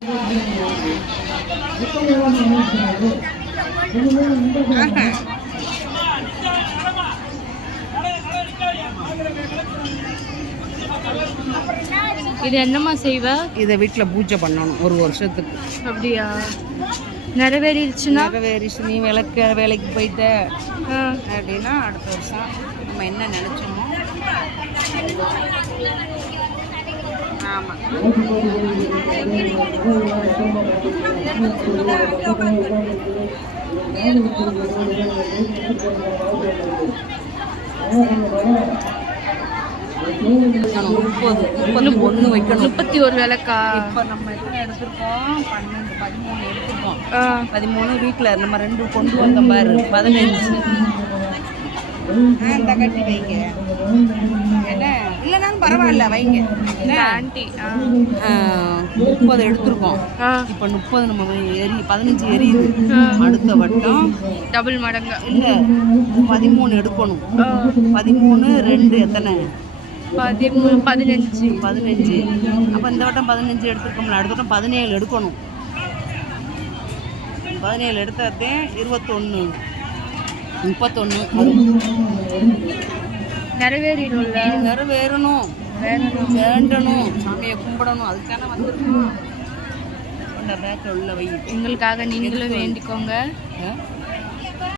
இது என்னம்மா செய்வ? இதை வீட்டில் பூஜை பண்ணணும் 1 வருஷத்துக்கு. அப்படியா? நிறைவேறிடுச்சுன்னா? நிறைவேறிச்சு. நீ வேலைக்கு போயிட்ட அப்படின்னா அடுத்த வருஷம் நம்ம என்ன நினச்சோமோ. ஆமாம். வைக்கணும். 31 விளக்கா? இப்போ நம்ம எத்தனை எடுத்திருக்கோம்? 13 எடுத்திருக்கோம். 13 வீட்டில் நம்ம 2 கொண்டு வந்த பாரு 15. இந்த கட்டி வைங்க. என்ன இல்லைனாலும் பரவாயில்ல வைங்க. ஆண்டி 30 எடுத்திருக்கோம். இப்போ 30 நம்ம 15 எரியுது. அடுத்த வட்டம் டபுள் மடங்கு இல்லை 13 எடுக்கணும். 13 2 எத்தனை? 15. அப்போ இந்த வட்டம் 15 எடுத்துருக்கோம்ல. அடுத்த வட்டம் 17 எடுக்கணும். 17 எடுத்தாதே 21 31 நிறைவேறணும். வேண்டணும். சாமியை கும்பிடணும். அதுக்கான வந்துருக்கணும். உள்ள வை. எங்களுக்காக நீங்களும் வேண்டிக்கோங்க.